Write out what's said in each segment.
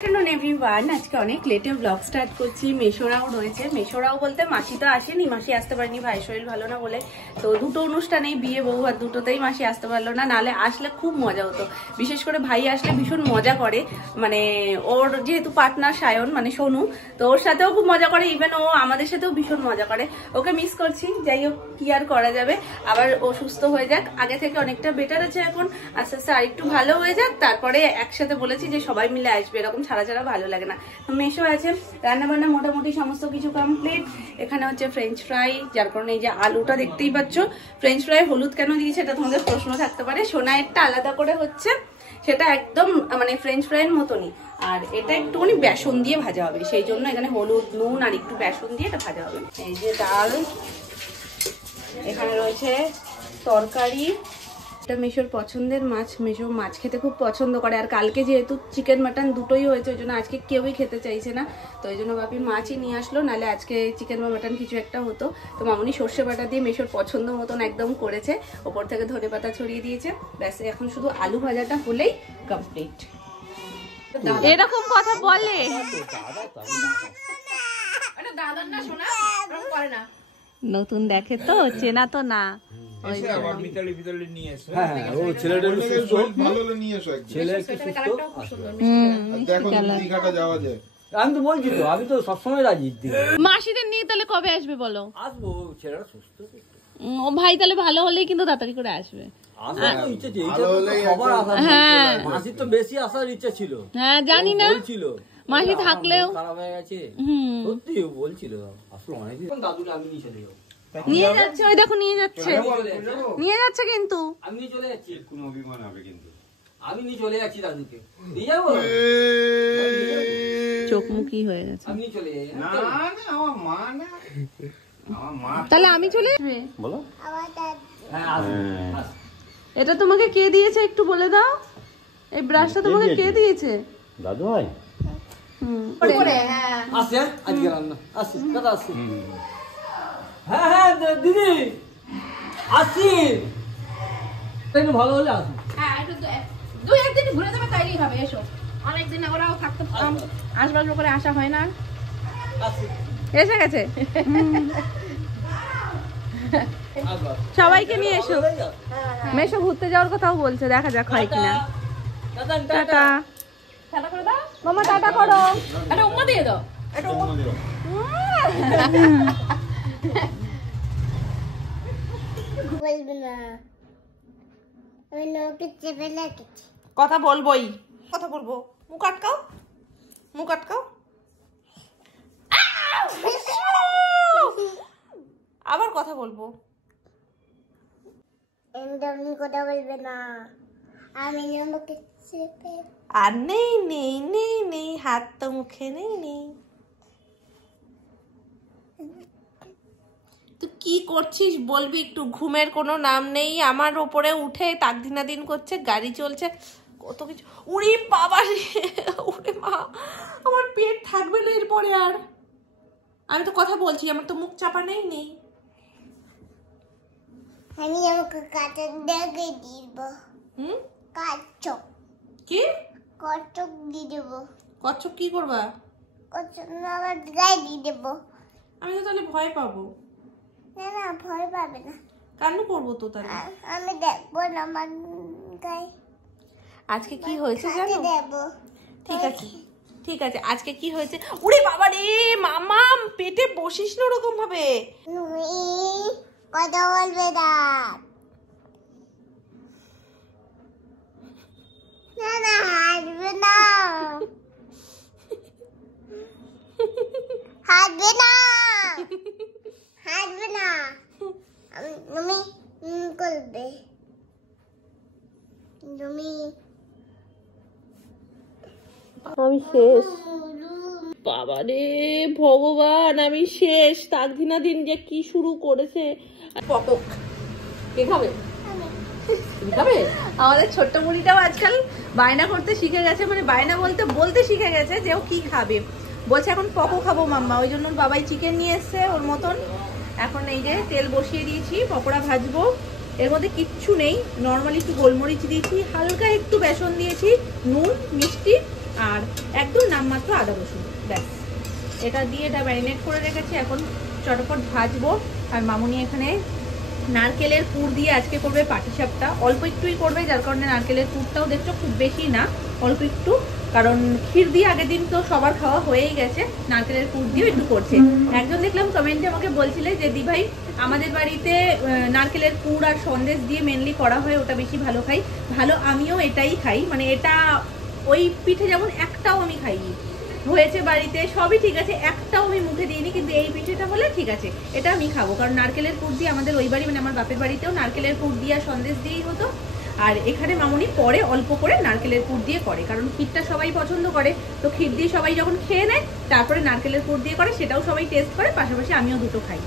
আজকে অনেক লেটে ব্লগ স্টার্ট করছি। মেশোরাও রয়েছে, মেশোরাও বলতে মাসি তো আসেনি, মাসি আসতে পারেনি, ভাই শরীর ভালো না বলে। তো দুটো অনুষ্ঠানেই, বিয়ে বউ আর দুটোতেই মাসি আসতে পারলো না, নাহলে আসলে খুব মজা হতো। বিশেষ করে ভাই আসলে ভীষণ মজা করে, মানে ওর যেহেতু পার্টনার সায়ন মানে সোনু, তো ওর সাথেও খুব মজা করে, ইভেন ও আমাদের সাথেও ভীষণ মজা করে। ওকে মিস করছি, যাই হোক কি আর করা যাবে। আবার ও সুস্থ হয়ে যাক, আগে থেকে অনেকটা বেটার আছে এখন, আস্তে আস্তে আর একটু ভালো হয়ে যাক, তারপরে একসাথে বলেছি যে সবাই মিলে আসবে, এরকম ছাড়া ছাড়া ভালো লাগে না। মেশো আছে, রান্না বান্না মোটামুটি সমস্ত কিছু কমপ্লিট। এখানে হচ্ছে ফ্রেঞ্চ ফ্রাই, যার কারণে এই যে আলুটা দেখতেই পাচ্ছ। ফ্রেঞ্চ ফ্রাই হলুদ কেন দিয়েছে এটা তোমাদের প্রশ্ন থাকতে পারে। সোনায়েরটা আলাদা করে হচ্ছে, সেটা একদম মানে ফ্রেঞ্চ ফ্রাইয়ের মতনই, আর এটা একটুখানি বেসন দিয়ে ভাজা হবে, সেই জন্য এখানে হলুদ নুন আর একটু বেসন দিয়ে এটা ভাজা হবে। এই যে ডাল, এখানে রয়েছে তরকারি। এটা মেশোর পছন্দের মাছ, মেশো মাছ খেতে খুব পছন্দ করে, আর কালকে যেহেতু চিকেন মাটন দুটোই হয়েছে ওই জন্য আজকে কেউই খেতে চাইছে না, তো ওই জন্য বাপি মাছই নিয়ে আসলো, নাহলে আজকে চিকেন বা মাটন কিছু একটা হতো। তো মামুনি সর্ষে বাটা দিয়ে মেশোর পছন্দ মতন একদম করেছে, ওপর থেকে ধনে পাতা ছড়িয়ে দিয়েছে, ব্যাস এখন শুধু আলু ভাজাটা হলেই কমপ্লিট। এরকম কথা বলে নতুন দেখে তো, চেনা তো না। আমি তো বলছি তো, আমি তো সবসময় রাজি। মাসিদের নিয়ে তাহলে কবে আসবে বলো? আসবো, ছেলেরা সুস্থ। ও ভাই তাহলে ভালো হলেই কিন্তু তাড়াতাড়ি করে আসবে। মাসির তো বেশি আসার ইচ্ছা ছিল। হ্যাঁ জানি না, ছিল মাসি থাকলেও খারাপ হয়ে গেছে, সত্যি বলছিল। আসলে অনেকদিন দাদুকে আমি নিয়ে চলে যাবো, নিয়ে যাচ্ছে, ওই দেখো নিয়ে যাচ্ছে, নিয়ে যাচ্ছে, কিন্তু আমি চলে যাচ্ছি। কোনো অভিমান হবে কিন্তু, আমি নিয়ে চলে যাচ্ছি দাদুকে নিয়ে যাবো। চোখ মুখী হয়ে গেছে, আমি চলে যাই। না আমার মা না, আমার মা। তাহলে আমি চলে আসবে বলো। এটা তোমাকে কে দিয়েছে একটু বলে দাও, এই ব্রাশটা তোমাকে কে দিয়েছে? দাদু ভাই। আসে আজকে রান্না, আসে দাদা আসে। হ্যাঁ হ্যাঁ দিদি আসি, একটু ভালো হলে আসি। হ্যাঁ একটু দুই একদিন ঘুরে যাবে তাইলেই হবে। এসো, অনেকদিন ওরাও থাকতে আসবাস করে আসা হয় না। এসে গেছে, সবাইকে নিয়ে এসো। মেশো ঘুরতে যাওয়ার কথাও বলছে, দেখা যাক হয় কিনা। টাটা টাটা করে দাও মামা, টাটা করো, একটা উম্মা দিয়ে দাও, একটা উম্মা দিও। কথা বলবোই, কথা বলবো, মুখ আটকাও, মুখ আটকাও। আবার কথা বলবো, কথা বলবে না। আমি আর নেই নেই নেই নেই, হাত তো মুখে নেই নেই। তুই কি করছিস বলবি একটু? ঘুমের কোনো নাম নেই, আমার ওপরে উঠে তাকদিনাদিন করছে, গাড়ি চলছে, কত কিছু। উড়ি বাবা রে, উড়ে মা, আমার পেট থাকবে না এরপরে আর। আমি তো কথা বলছি, আমার তো মুখ চাপা নেই নেই। আমি আমাকে কাঁচক দেখে দিব। কাঁচক কি? কচ্ছপ দিয়ে দেবো। কচ্ছপ কি করবা? কচ্ছপ আমার গায়ে দিয়ে দেবো। আমি তো তাহলে ভয় পাবো। না না, ভয় পাবে না। কান্না করবো তো তাহলে। আমি দেখবো না আমার গায়ে। আজকে কি হয়েছে জানো? দেবো। ঠিক আছে ঠিক আছে, আজকে কি হয়েছে? উড়ে বাবা রে মামা, পেটে বসিস না ওরকম ভাবে। কথা বলবে না। না না, হাসবে না, হাসবে না, হাসবে না। তুমি করবে, তুমি। আমি শেষ বাবা রে ভগবান, আমি শেষ। তাকদিনা দিন যে কি শুরু করেছে। পকক কে খাবে? খাবে আমাদের ছোট্ট মুড়িটাও আজকাল বায়না করতে শিখে গেছে, মানে বায়না বলতে বলতে শিখে গেছে যে ও কি খাবে। বলছে এখন পকো খাবো মাম্মা, ওই জন্য বাবাই চিকেন নিয়ে এসছে ওর মতন। এখন এই যে তেল বসিয়ে দিয়েছি, পকোড়া ভাজবো। এর মধ্যে কিচ্ছু নেই, নর্মালি একটু গোলমরিচ দিয়েছি, হালকা একটু বেসন দিয়েছি, নুন মিষ্টি আর একদম নামমাত্র আদা রসুন, ব্যাস। এটা দিয়ে এটা ম্যারিনেট করে রেখেছি, এখন চটপট ভাজবো। আর মামুনি এখানে নারকেলের পুর দিয়ে আজকে করবে পাটিসাপটা, অল্প একটুই করবে, যার কারণে নারকেলের পুরটাও দেখছো খুব বেশি না, অল্প একটু, কারণ ক্ষীর দিয়ে আগের দিন তো সবার খাওয়া হয়েই গেছে, নারকেলের পুর দিয়েও একটু করছে। একজন দেখলাম কমেন্টে আমাকে বলছিলে যে দি ভাই আমাদের বাড়িতে নারকেলের পুর আর সন্দেশ দিয়ে মেনলি করা হয়, ওটা বেশি ভালো খাই। ভালো, আমিও এটাই খাই, মানে এটা ওই পিঠে যেমন একটাও আমি খাইনি, হয়েছে বাড়িতে সবই ঠিক আছে, একটাও আমি মুখে দিইনি, কিন্তু এই পিঠেটা হলে ঠিক আছে, এটা আমি খাবো। কারণ নারকেলের পুর দিয়ে আমাদের ওই বাড়ি মানে আমার বাপের বাড়িতেও নারকেলের পুর দিয়ে আর সন্দেশ দিয়েই হতো, আর এখানে মামুনি পরে অল্প করে নারকেলের পুর দিয়ে করে, কারণ ক্ষীরটা সবাই পছন্দ করে, তো ক্ষীর দিয়ে সবাই যখন খেয়ে নেয় তারপরে নারকেলের পুর দিয়ে করে, সেটাও সবাই টেস্ট করে, পাশাপাশি আমিও দুটো খাই।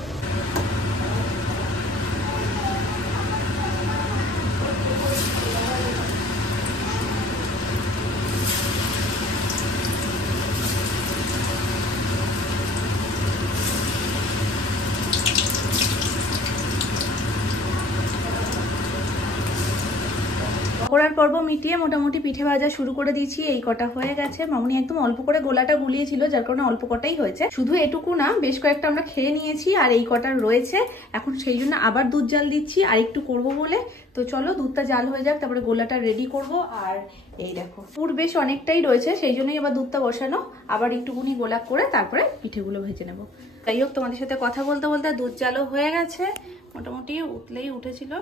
পকোড়ার পর্ব মিটিয়ে মোটামুটি পিঠে ভাজা শুরু করে দিয়েছি, এই কটা হয়ে গেছে। মামুনি একদম অল্প করে গোলাটা গুলিয়েছিল, যার কারণে অল্প কটাই হয়েছে, শুধু এটুকু না, বেশ কয়েকটা আমরা খেয়ে নিয়েছি, আর এই কটা রয়েছে এখন, সেই জন্য আবার দুধ জাল দিচ্ছি আর একটু করবো বলে। তো চলো দুধটা জাল হয়ে যাক, তারপরে গোলাটা রেডি করব। আর এই দেখো পুর বেশ অনেকটাই রয়েছে, সেই জন্যই আবার দুধটা বসানো, আবার একটুকুনি গোলা করে তারপরে পিঠেগুলো ভেজে নেবো। যাই হোক, তোমাদের সাথে কথা বলতে বলতে দুধ জালও হয়ে গেছে, মোটামুটি উতলেই উঠেছিল।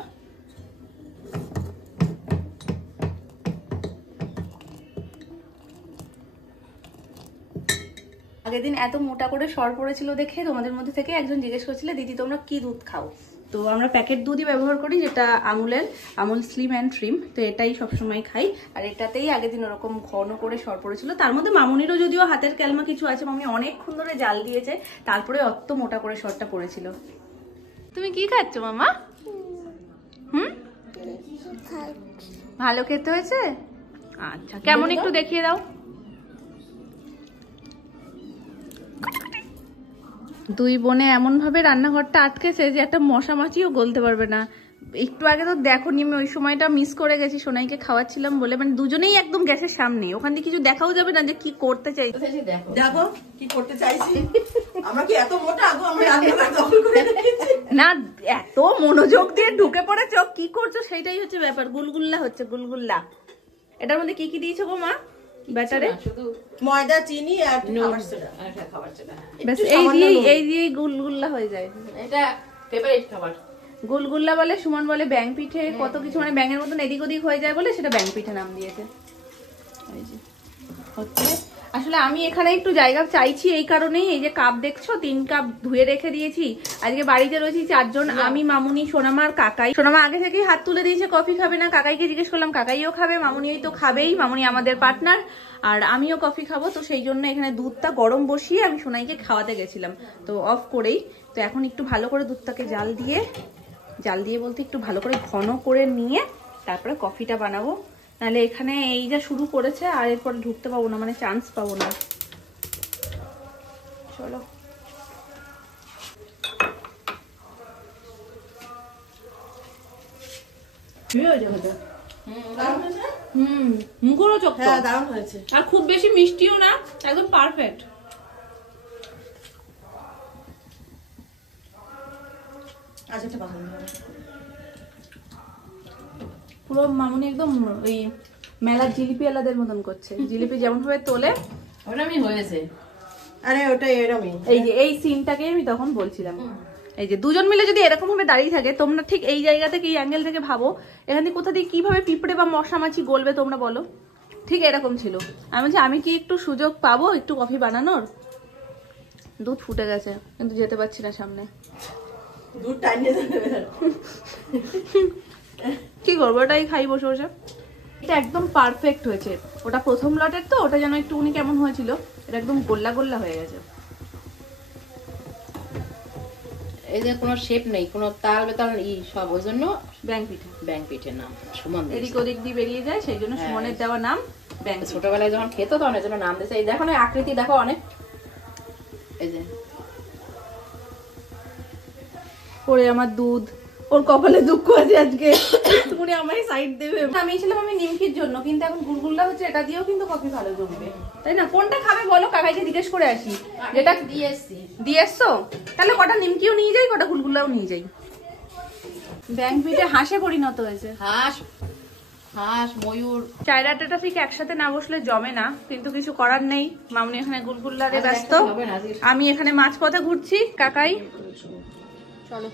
আগের দিন এত মোটা করে সর পড়েছিল দেখে তোমাদের মধ্যে থেকে একজন জিজ্ঞেস করছিল দিদি তোমরা কি দুধ খাও, তো আমরা প্যাকেট দুধই ব্যবহার করি, যেটা আমুল স্লিম অ্যান্ড ট্রিম, তো এটাই সবসময় খাই। আর এটাতেই আগের দিন ওরকম ঘন করে সর পড়েছিল, তার মধ্যে মামুনিরও যদিও হাতের ক্যালমা কিছু আছে, মামি অনেকক্ষণ ধরে জাল দিয়েছে, তারপরে অত মোটা করে সরটা পড়েছিল। তুমি কি খাচ্ছ মামা? ভালো খেতে হয়েছে? আচ্ছা, কেমন একটু দেখিয়ে দাও। দুই বোনে এমন ভাবে রান্নাঘরটা আটকেছে যে একটা মশা মাছিও গলতে পারবে না। একটু আগে তো দেখো নি, আমি ওই সময়টা মিস করে গেছি, সোনাইকে খাওয়াচ্ছিলাম বলে, মানে দুজনেই একদম গ্যাসের সামনে, ওখান থেকে কিছু দেখাও যাবে না যে কি করতে চাই। দেখো কি করতে চাইছি, আমরা কি এত মোটা আগো আমরা রান্নাঘর দখল করে রেখেছি না, এত মনোযোগ দিয়ে ঢুকে পড়েছো, কি করছো সেটাই হচ্ছে ব্যাপার। গুলগুল্লা হচ্ছে, গুলগুল্লা। এটার মধ্যে কি কি দিয়েছো গো মা ব্যাটারে? শুধু ময়দা, চিনি আর খাবার সোডা, আর খাবার সোডা, ব্যাস এই দিয়ে গুলগুল্লা হয়ে যায়। এটা ফেভারিট খাবার। গুলগুল্লা বলে, সুমন বলে ব্যাং পিঠে, কত কিছু, মানে ব্যাঙের মতন এদিক ওদিক হয়ে যায় বলে সেটা ব্যাং পিঠে নাম দিয়েছে। এই যে হচ্ছে, আসলে আমি এখানে একটু জায়গা চাইছি এই কারণেই, এই যে কাপ দেখছো 3 কাপ ধুয়ে রেখে দিয়েছি। আজকে বাড়িতে রয়েছি 4 জন, আমি, মামুনি, সোনামা আর কাকাই। সোনামা আগে থেকেই হাত তুলে দিয়েছে কফি খাবে না, কাকাইকে জিজ্ঞেস করলাম, কাকাইও খাবে, মামুনি তো খাবেই, মামুনি আমাদের পার্টনার, আর আমিও কফি খাবো। তো সেই জন্য এখানে দুধটা গরম বসিয়ে আমি সোনাইকে খাওয়াতে গেছিলাম, তো অফ করেই। তো এখন একটু ভালো করে দুধটাকে জাল দিয়ে বলতে একটু ভালো করে ঘন করে নিয়ে তারপরে কফিটা বানাবো, নাহলে এখানে এই যা শুরু করেছে আর এরপরে ঢুকতে পাবো না, মানে চান্স পাবো না। চলো মুখরোচক, হ্যাঁ দারুণ হয়েছে, আর খুব বেশি মিষ্টিও না, একদম পারফেক্ট। আচ্ছা একটা পছন্দ পুরো মামুনি একদম ওই মেলার জিলিপি আলাদের মতন করছে, জিলিপি যেমন ভাবে তোলে ওরমই হয়েছে। আরে ওটা এরমই, এই যে এই সিনটাকে আমি তখন বলছিলাম, এই যে দুজন মিলে যদি এরকম ভাবে দাঁড়িয়ে থাকে, তোমরা ঠিক এই জায়গা থেকে, এই অ্যাঙ্গেল থেকে ভাবো, এখান থেকে কোথা দিয়ে কিভাবে পিঁপড়ে বা মশা মাছি গলবে তোমরা বলো, ঠিক এরকম ছিল। আমি বলছি আমি কি একটু সুযোগ পাবো একটু কফি বানানোর? দুধ ফুটে গেছে কিন্তু যেতে পারছি না সামনে, দুধ টানিয়ে দেবে। কি করবো, ওটাই খাই বসে বসে। এটা একদম পারফেক্ট হয়েছে, ওটা প্রথম লটের তো, ওটা যেন একটুখানি কেমন হয়েছিল, এটা একদম গোল্লা গোল্লা হয়ে গেছে। এই যে কোনো শেপ নেই, কোনো তাল বেতাল সব, ওই জন্য ব্যাং পিঠে নাম সুমন, এদিক ওদিক দিয়ে বেরিয়ে যায়, সেই জন্য সুমনের দেওয়া নাম ব্যাং। ছোটবেলায় যখন খেতো তখন এই জন্য নাম দিয়েছে। এই দেখো না আকৃতি দেখো অনেক, এই যে করে আমার দুধ ওর কপালে দুঃখ আছে আজকে, তুমি আমায় সাইড দেবে। আমি ছিলাম আমি নিমকির জন্য, কিন্তু এখন গুলগুল্লা হচ্ছে, এটা দিয়েও কিন্তু কফি ভালো জমবে, তাই না? কোনটা খাবে বলো, কাকাইকে জিজ্ঞেস করে আসি। যেটা দিয়ে এসছি। দিয়ে এসছো? তাহলে কটা নিমকিও নিয়ে যাই, কটা গুলগুল্লাও নিয়ে যাই। ব্যাংক পিঠে হাঁসে পরিণত হয়েছে। হাঁস, হাঁস, ময়ূর। চায়রা আটাটা ঠিক একসাথে না বসলে জমে না, কিন্তু কিছু করার নেই। মামনি এখানে গুলগুল্লারে ব্যস্ত, হবে না, আমি এখানে মাঝপথে ঘুরছি। কাকাই চলো